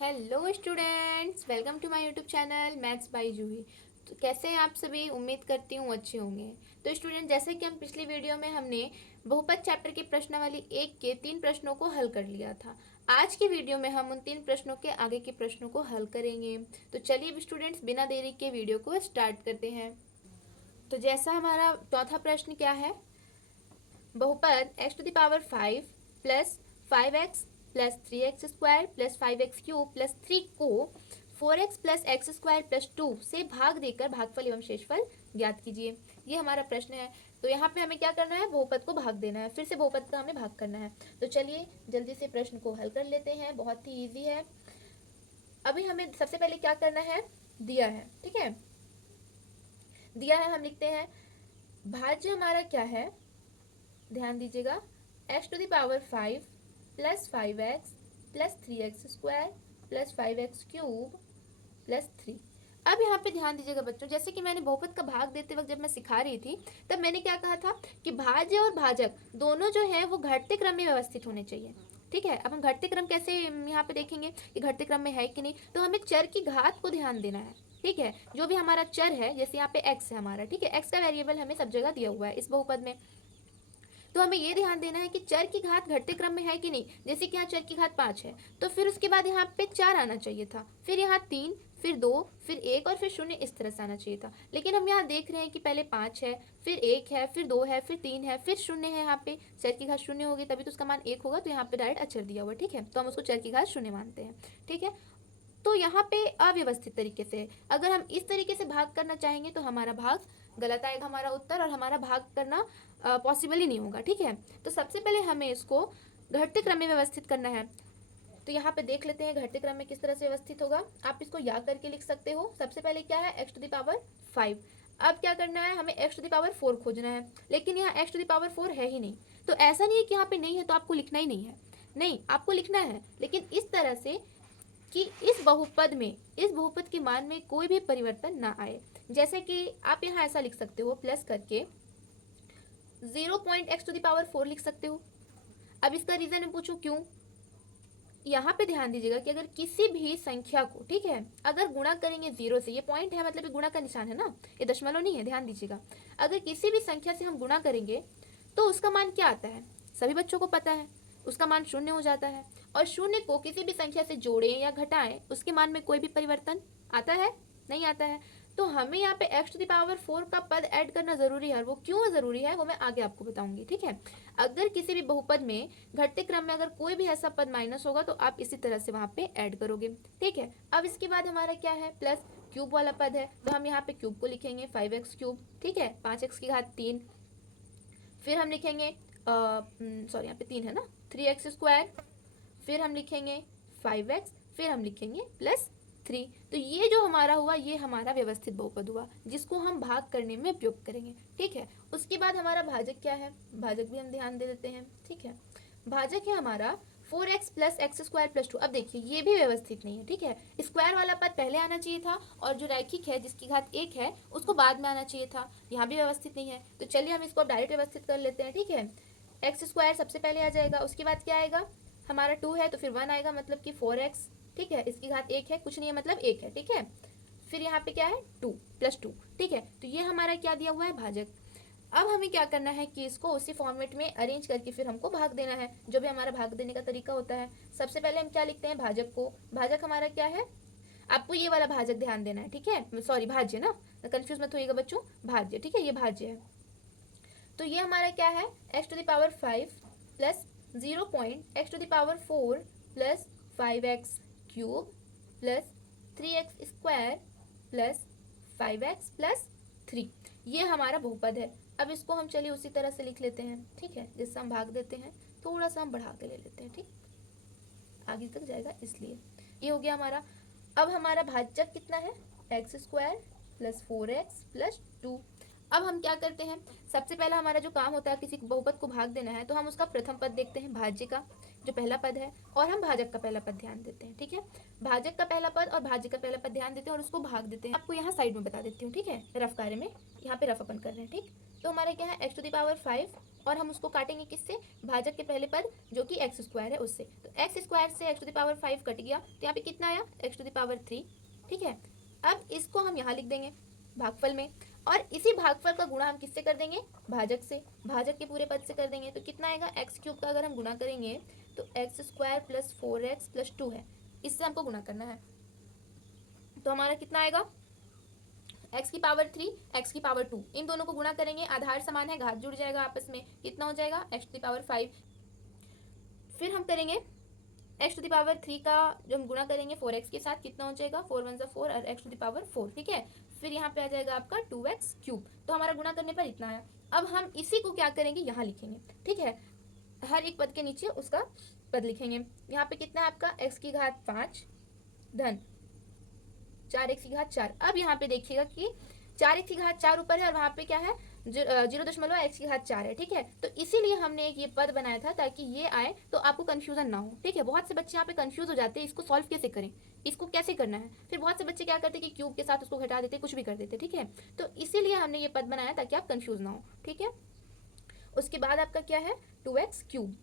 Hello students, welcome to my YouTube channel maths by Juhi. तो कैसे हैं आप सभी? उम्मीद करती हूँ अच्छे होंगे। तो स्टूडेंट, जैसे कि हम पिछली वीडियो में हमने बहुपद चैप्टर की प्रश्नावली 1 के 3 प्रश्नों को हल कर लिया था। आज की वीडियो में हम उन 3 प्रश्नों के आगे के प्रश्नों को हल करेंगे। तो चलिए स्टूडेंट्स, बिना देरी के वीडियो को स्टार्ट करते हैं। तो जैसा हमारा चौथा प्रश्न क्या है, बहुपद x to the power 5 plus 5x plus 3x² plus 5x³ plus 3 को 4x प्लस x² प्लस 2 से भाग देकर भागफल एवं शेषफल ज्ञात कीजिए। ये हमारा प्रश्न है। तो यहाँ पे हमें क्या करना है, बहुपद को भाग देना है, फिर से बहुपद का हमें भाग करना है। तो चलिए जल्दी से प्रश्न को हल कर लेते हैं, बहुत ही ईजी है। अभी हमें सबसे पहले क्या करना है, दिया है, ठीक है, दिया है, हम लिखते हैं भाज्य हमारा क्या है, ध्यान दीजिएगा, x to the power 5 plus 5x plus 3x² plus 5x³ plus 3। अब यहाँ पे ध्यान दीजिएगा बच्चों, जैसे कि मैंने बहुपद का भाग देते वक्त जब मैं सिखा रही थी तब मैंने क्या कहा था कि भाज्य और भाजक दोनों जो है वो घटते क्रम में व्यवस्थित होने चाहिए। ठीक है, अब हम घटते क्रम कैसे यहाँ पे देखेंगे कि घटते क्रम में है कि नहीं। तो हमें चर की घात को ध्यान देना है। ठीक है, जो भी हमारा चर है, जैसे यहाँ पे x है हमारा, ठीक है, x का वेरिएबल हमें सब जगह दिया हुआ है इस बहुपद में। तो हमें ये ध्यान देना है कि चर की घात घटते क्रम में है कि नहीं। जैसे कि यहाँ चर की घात 5 है, तो फिर उसके बाद यहाँ पे 4 आना चाहिए था, फिर यहाँ 3, फिर 2, फिर 1 और फिर 0, इस तरह से आना चाहिए था। लेकिन हम यहाँ देख रहे हैं कि पहले 5 है, फिर 1 है, फिर 2 है, फिर 3 है, फिर 0 है। यहाँ पे चर की घात 0 होगी तभी तो उसका मान 1 होगा। तो यहाँ पे डायरेक्ट अचर दिया हुआ, ठीक है, तो हम उसको चर की घात 0 मानते हैं। ठीक है, तो यहाँ पे अव्यवस्थित तरीके से अगर हम इस तरीके से भाग करना चाहेंगे तो हमारा भाग गलत आएगा, हमारा उत्तर, और हमारा भाग करना पॉसिबल ही नहीं होगा। ठीक है, तो सबसे पहले हमें इसको घटते क्रम में व्यवस्थित करना है। तो यहाँ पे देख लेते हैं घटते क्रम में किस तरह से व्यवस्थित होगा। आप इसको या करके लिख सकते हो। सबसे पहले क्या है, x टू द पावर 5। अब क्या करना है, हमें x टू द पावर 4 खोजना है, लेकिन यहाँ x टू द पावर 4 है ही नहीं। तो ऐसा नहीं है कि यहाँ पे नहीं है तो आपको लिखना ही नहीं है, नहीं, आपको लिखना है, लेकिन इस तरह से कि इस बहुपद के मान में कोई भी परिवर्तन ना आए। जैसे कि आप यहाँ ऐसा लिख सकते हो, प्लस करके 0.x टू द पावर 4 लिख सकते हो। अब इसका रीजन मैं पूछूं क्यों, यहाँ पे ध्यान दीजिएगा कि अगर किसी भी संख्या को, ठीक है, अगर गुणा करेंगे 0 से, ये पॉइंट है, मतलब ये गुणा का निशान है ना, ये दशमलव नहीं है, ध्यान दीजिएगा। अगर किसी भी संख्या से हम गुणा करेंगे तो उसका मान क्या आता है, सभी बच्चों को पता है, उसका मान 0 हो जाता है। और 0 को किसी भी संख्या से जोड़ें या घटाएं, उसके मान में कोई भी परिवर्तन आता है, नहीं आता है। तो हमें यहाँ पे x टू द पावर 4 का पद ऐड करना जरूरी है, और वो क्यों जरूरी है वो मैं आगे आपको बताऊंगी। ठीक है, अगर किसी भी बहुपद में घटते क्रम में अगर कोई भी ऐसा पद माइनस होगा तो आप इसी तरह से वहां पे ऐड करोगे। ठीक है, अब इसके बाद हमारा क्या है, प्लस क्यूब वाला पद है, तो हम यहाँ पे क्यूब को लिखेंगे 5x³, ठीक है, 5x की घात 3। फिर हम लिखेंगे सॉरी, यहाँ पे 3 है ना, 3x²। फिर हम लिखेंगे 5x, फिर हम लिखेंगे प्लस 3। तो ये जो हमारा हुआ, ये हमारा व्यवस्थित बहुपद हुआ जिसको हम भाग करने में उपयोग करेंगे। ठीक है, उसके बाद हमारा भाजक क्या है, भाजक भी हम ध्यान दे देते हैं। ठीक है, भाजक है हमारा 4x प्लस x² प्लस 2। अब देखिए ये भी व्यवस्थित नहीं है। ठीक है, स्क्वायर वाला पद पहले आना चाहिए था, और जो रैखिक है जिसकी घात 1 है उसको बाद में आना चाहिए था, यहाँ भी व्यवस्थित नहीं है। तो चलिए हम इसको डायरेक्ट व्यवस्थित कर लेते हैं। ठीक है, x² सबसे पहले आ जाएगा, उसके बाद क्या आएगा, हमारा 2 है तो फिर 1 आएगा, मतलब कि 4x। ठीक है, इसकी घात 1 है, कुछ नहीं है, मतलब 1 है। ठीक है, फिर यहाँ पे क्या है, 2 प्लस 2। ठीक है, तो ये हमारा क्या दिया हुआ है, भाजक। अब हमें क्या करना है कि इसको उसी फॉर्मेट में अरेंज करके फिर हमको भाग देना है, जो भी हमारा भाग देने का तरीका होता है। सबसे पहले हम क्या लिखते हैं, भाजक को। भाजक हमारा क्या है, आपको ये वाला भाजक ध्यान देना है। ठीक है, सॉरी, भाज्य ना, कंफ्यूज मत होइएगा बच्चों, भाज्य। ठीक है, ये भाज्य है। तो ये हमारा क्या है, x to the power 5 plus 0.x to the power 4 plus 5x³ plus 3x² plus 5x plus 3। ये हमारा बहुपद है। अब इसको हम चलिए उसी तरह से लिख लेते हैं। ठीक है, जिससे हम भाग देते हैं थोड़ा सा हम बढ़ा के ले लेते हैं, ठीक, आगे तक जाएगा इसलिए। ये हो गया हमारा। अब हमारा भाजक कितना है, x² प्लस 4x प्लस 2। अब हम क्या करते हैं, सबसे पहला हमारा जो काम होता है, किसी बहुपद को भाग देना है तो हम उसका प्रथम पद देखते हैं, भाज्य का जो पहला पद है, और हम भाजक का पहला पद ध्यान देते हैं। ठीक है, भाजक का पहला पद और भाज्य का पहला पद ध्यान देते हैं और उसको भाग देते हैं। आपको यहाँ साइड में बता देती हूँ। ठीक है, रफ कार्य में यहाँ पे रफ अपन कर रहे हैं। ठीक, तो हमारा क्या है, x टू द पावर 5 और हम उसको काटेंगे किससे, भाजक के पहले पद जो कि एक्स स्क्वायर है उससे। तो एक्स स्क्वायर से x to the power 5 cut गया, तो यहाँ पे कितना आया, एक्स टू द पावर 3। ठीक है, अब इसको हम यहाँ लिख देंगे भागफल में, और इसी भागफल का गुणा हम किससे कर देंगे, भाजक से, भाजक के पूरे पद से कर देंगे। तो कितना आएगा, एक्स क्यूब का अगर हम गुणा करेंगे तो x square plus 4x plus 2 है, इससे हमको गुणा करना है। तो हमारा कितना आएगा, एक्स की पावर 3 एक्स की पावर 2, इन दोनों को गुणा करेंगे, आधार समान है, घात जुड़ जाएगा आपस में, कितना हो जाएगा, एक्स टू द पावर 5। फिर हम करेंगे एक्स टू द पावर 3 का जो हम गुणा करेंगे 4x के साथ, कितना हो जाएगा, 4 1 ज़ा 4 और एक्स टू द पावर 4। ठीक है, फिर यहाँ पे आ जाएगा आपका 2x क्यूब। तो हमारा गुणा करने पर इतना आया। अब हम इसी को क्या करेंगे, यहाँ लिखेंगे। ठीक है, हर एक पद के नीचे उसका पद लिखेंगे। यहाँ पे कितना है आपका, x की घात 5 धन 4x की घात 4। अब यहाँ पे देखिएगा कि 4x की घात 4 ऊपर है और वहाँ पे क्या है, 0.x की घात 4 है। ठीक है, तो इसीलिए हमने एक ये पद बनाया था ताकि ये आए तो आपको कंफ्यूजन ना हो। ठीक है, बहुत से बच्चे यहाँ पे कंफ्यूज हो जाते हैं, इसको सॉल्व कैसे करें, इसको कैसे करना है। फिर बहुत से बच्चे क्या करते हैं कि क्यूब के साथ उसको घटा देते, कुछ भी कर देते। ठीक है, तो इसीलिए हमने ये पद बनाया ताकि आप कंफ्यूज ना हो। ठीक है, उसके बाद आपका क्या है, 2x क्यूब,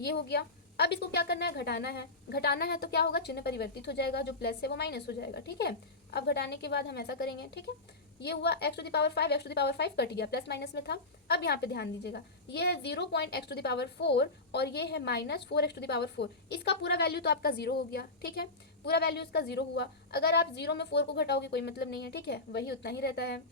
ये हो गया। अब इसको क्या करना है, घटाना है। घटाना है तो क्या होगा, चिन्ह परिवर्तित हो जाएगा, जो प्लस है वो माइनस हो जाएगा। ठीक है, अब घटाने के बाद हम ऐसा करेंगे। ठीक है, ये हुआ x to the power 5, x to the power 5 cut गया, प्लस माइनस में था। अब यहाँ पे ध्यान दीजिएगा, ये है 0.x टू द पावर 4 और ये है minus 4x to the power 4। इसका पूरा वैल्यू तो आपका 0 हो गया। ठीक है, पूरा वैल्यू इसका 0 हुआ। अगर आप 0 में 4 को घटाओगे कोई मतलब नहीं है। ठीक है, वही उतना ही रहता है,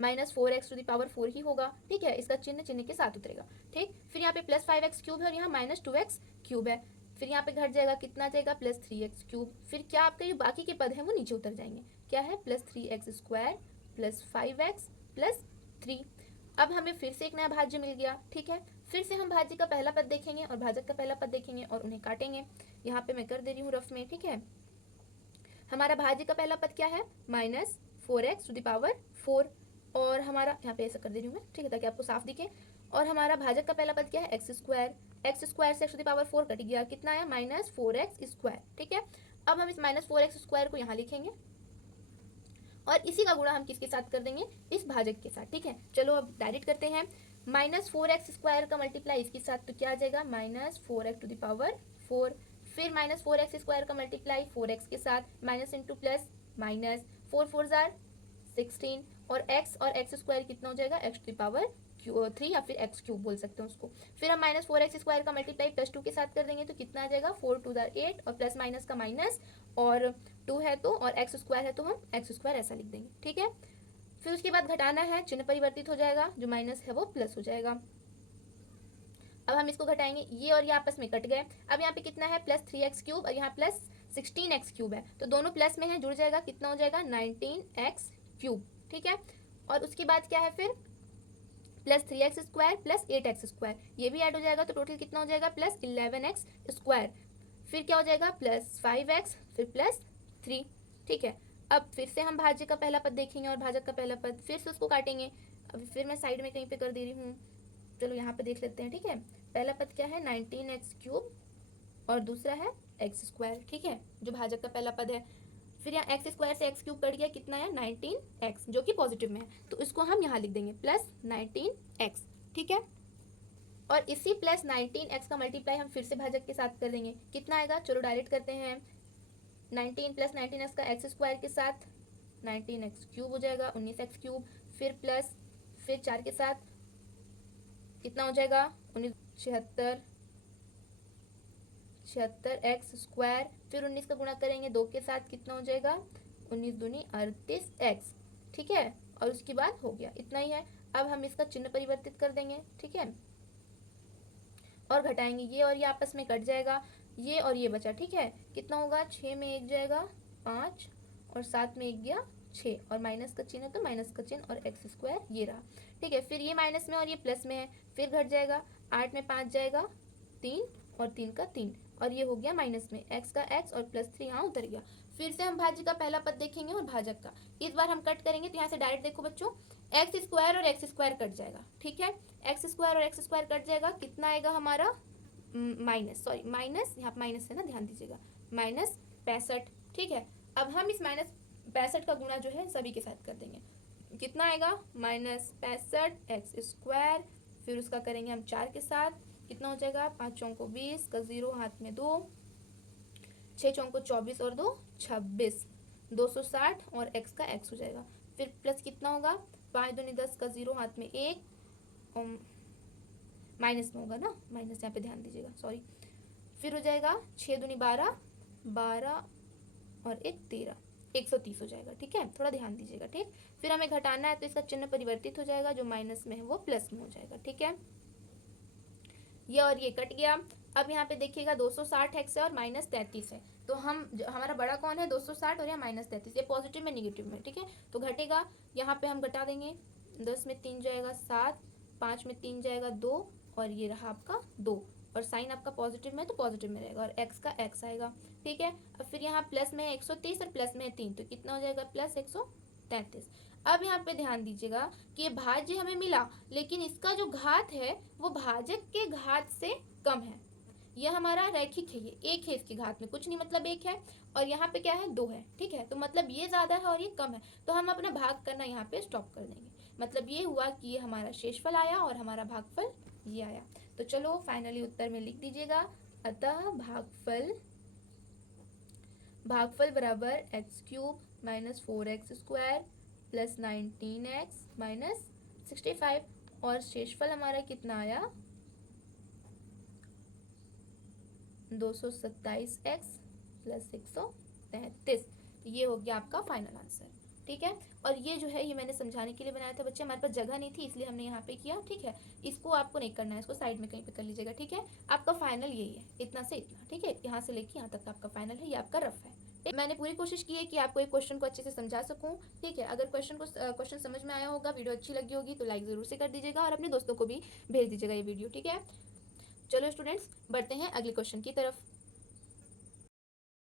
minus 4x to the power 4 ही होगा। ठीक है, इसका चिन्ह चिन्ह के साथ उतरेगा। ठीक, फिर यहाँ पे प्लस 5x क्यूब है और यहाँ माइनस 2x क्यूब है। फिर यहाँ पे घट जाएगा, कितना जाएगा, प्लस 3x क्यूब। फिर क्या आपके जो बाकी के पद हैं वो नीचे उतर जाएंगे। क्या है, plus 3x square plus 5x plus 3। अब हमें फिर से एक नया भाज्य मिल गया। ठीक है, फिर से हम भाज्य का पहला पद देखेंगे और भाजक का पहला पद देखेंगे और उन्हें काटेंगे। यहाँ पे मैं कर दे रही हूँ रफ में। ठीक है, हमारा भाज्य का पहला पद क्या है, minus 4x to the power 4, और हमारा यहाँ पे ऐसा कर दे रही हूँ मैं। ठीक है, ताकि आपको साफ दिखे। और हमारा भाजक का पहला पद क्या है, एक्स स्क्वायर। एक्स स्क्वायर से x to the power 4 cut गया, कितना आया, माइनस 4x स्क्वायर। ठीक है, अब हम इस माइनस 4x स्क्वायर को यहाँ लिखेंगे और इसी का गुणा हम किसके साथ कर देंगे, इस भाजक के साथ। ठीक है, चलो अब डायरेक्ट करते हैं। माइनस 4x स्क्वायर का मल्टीप्लाई इसके साथ, तो क्या आ जाएगा, minus 4x to the power 4। फिर माइनस 4x स्क्वायर का मल्टीप्लाई 4x के साथ, minus into plus, minus 4 4 jar 16, और x स्क्वायर कितना हो जाएगा, x टू द पावर 3 या फिर x क्यूब बोल सकते हैं उसको। फिर हम माइनस 4x स्क्वायर का मल्टीप्लाई प्लस 2 के साथ कर देंगे, तो कितना आ जाएगा, 4 2 जार 8, और प्लस माइनस का माइनस, और 2 है तो, और x स्क्वायर है तो हम x स्क्वायर ऐसा लिख देंगे। ठीक है, फिर उसके बाद घटाना है, चिन्ह परिवर्तित हो जाएगा, जो माइनस है वो प्लस हो जाएगा। अब हम इसको घटाएंगे, ये और ये आपस में कट गए। अब यहाँ पे कितना है, प्लस 3x क्यूब, और यहाँ प्लस 16x क्यूब है, तो दोनों प्लस में है, जुड़ जाएगा, कितना हो जाएगा, 19x क्यूब। ठीक है, और उसके बाद क्या है, फिर plus 3x square plus 8x square, ये भी ऐड हो जाएगा, तो टोटल कितना हो जाएगा, प्लस 11x स्क्वायर। फिर क्या हो जाएगा, प्लस 5x, फिर प्लस 3। ठीक है, अब फिर से हम भाज्य का पहला पद देखेंगे और भाजक का पहला पद, फिर से उसको काटेंगे। अब फिर मैं साइड में कहीं पे कर दे रही हूँ, चलो यहाँ पे देख लेते हैं। ठीक है, पहला पद क्या है, 19x क्यूब, और दूसरा है एक्स स्क्वायर। ठीक है, जो भाजक का पहला पद है। फिर यहाँ एक्स स्क्वायर से एक्स क्यूब कट गया, कितना है, 19x, जो कि पॉजिटिव में है, तो इसको हम यहाँ लिख देंगे, प्लस 19x। ठीक है, और इसी प्लस 19x का मल्टीप्लाई हम फिर से भाजक के साथ कर देंगे, कितना आएगा, चलो डायरेक्ट करते हैं। 19 प्लस 19x का एक्स स्क्वायर के साथ 19x क्यूब हो जाएगा, 19x क्यूब, फिर प्लस, फिर 4 के साथ कितना हो जाएगा, 76x स्क्वायर, फिर 19 का गुणा करेंगे 2 के साथ, कितना हो जाएगा, 19 दूनी 38x। ठीक है, और उसके बाद हो गया, इतना ही है। अब हम इसका चिन्ह परिवर्तित कर देंगे। ठीक है, और घटाएंगे, ये और ये आपस में कट जाएगा, ये और ये बचा। ठीक है, कितना होगा, 6 में 1 जाएगा 5, और 7 में 1 गया 6, और माइनस का चिन्ह तो माइनस का चिन्ह, और एक्स स्क्वायर ये रहा। ठीक है, फिर ये माइनस में और ये प्लस में है, फिर घट जाएगा, 8 में 5 जाएगा 3, और 3 का 3, और ये हो गया माइनस में, x का x और प्लस 3 यहाँ उतर गया। फिर से हम भाज्य का पहला पद देखेंगे और भाजक का, इस बार हम कट करेंगे, तो यहाँ से डायरेक्ट देखो बच्चों, एक्स स्क्वायर और एक्स स्क्वायर कट जाएगा। ठीक है, एक्स स्क्वायर और एक्स स्क्वायर कट जाएगा, कितना आएगा हमारा, माइनस, सॉरी माइनस, यहाँ माइनस है ना, ध्यान दीजिएगा, -65। ठीक है, अब हम इस -65 का गुणा जो है सभी के साथ कर देंगे, कितना आएगा -65x²। फिर उसका करेंगे हम 4 के साथ, कितना हो जाएगा 5 चौको 20 का 0 हाथ में 2, 6 चौको 24 और 2 26, 260 और x का x हो जाएगा। फिर प्लस कितना होगा 5 दूनी 10 का 0 हाथ में 1, और माइनस में होगा ना, माइनस यहाँ पे ध्यान दीजिएगा, सॉरी। फिर हो जाएगा 6 दूनी 12, 12 और 1 13, 130 हो जाएगा। ठीक है, थोड़ा ध्यान दीजिएगा। ठीक, फिर हमें घटाना है तो इसका चिन्ह परिवर्तित हो जाएगा, जो माइनस में है वो प्लस में हो जाएगा। ठीक है, ये और ये कट गया। अब यहाँ पे देखिएगा 260x है और -33 है, तो हमारा बड़ा कौन है 260 और यहाँ -33, ये पॉजिटिव में निगेटिव में। ठीक है, तो घटेगा, यहाँ पे हम घटा देंगे, 10 में 3 जाएगा 7, 5 में 3 जाएगा 2, और ये रहा आपका 2, और साइन आपका पॉजिटिव में तो पॉजिटिव में रहेगा, और x का x आएगा। ठीक है, अब फिर यहाँ प्लस में है 130 और प्लस में है 3, तो कितना हो जाएगा +133। अब यहाँ पे ध्यान दीजिएगा कि ये भाज्य हमें मिला, लेकिन इसका जो घात है वो भाजक के घात से कम है। यह हमारा रैखिक है, ये एक है, इसकी घात में कुछ नहीं, मतलब एक है, और यहाँ पे क्या है 2 है। ठीक है, तो मतलब ये ज़्यादा है और ये कम है, तो हम अपना भाग करना यहाँ पे स्टॉप कर देंगे। मतलब ये हुआ कि ये हमारा शेषफल आया और हमारा भागफल ये आया। तो चलो फाइनली उत्तर में लिख दीजिएगा, अतः भागफल बराबर x³ -4x² + 19x -65, और शेषफल हमारा कितना आया 227x + 133। ये हो गया आपका फाइनल आंसर। ठीक है, और ये जो है ये मैंने समझाने के लिए बनाया था बच्चे, हमारे पास जगह नहीं थी इसलिए हमने यहाँ पे किया। ठीक है, इसको आपको नहीं करना है, इसको साइड में कहीं पे कर लीजिएगा। ठीक है, आपका फाइनल यही है, इतना से इतना। ठीक है, यहाँ से लेके यहाँ तक आपका फाइनल है, ये आपका रफ है। मैंने पूरी कोशिश की है कि आपको एक क्वेश्चन को अच्छे से समझा सकूं। ठीक है, अगर क्वेश्चन समझ में आया होगा, वीडियो अच्छी लगी होगी तो लाइक ज़रूर से कर दीजिएगा, और अपने दोस्तों को भी भेज दीजिएगा ये वीडियो। ठीक है, चलो स्टूडेंट्स बढ़ते हैं अगले क्वेश्चन की तरफ।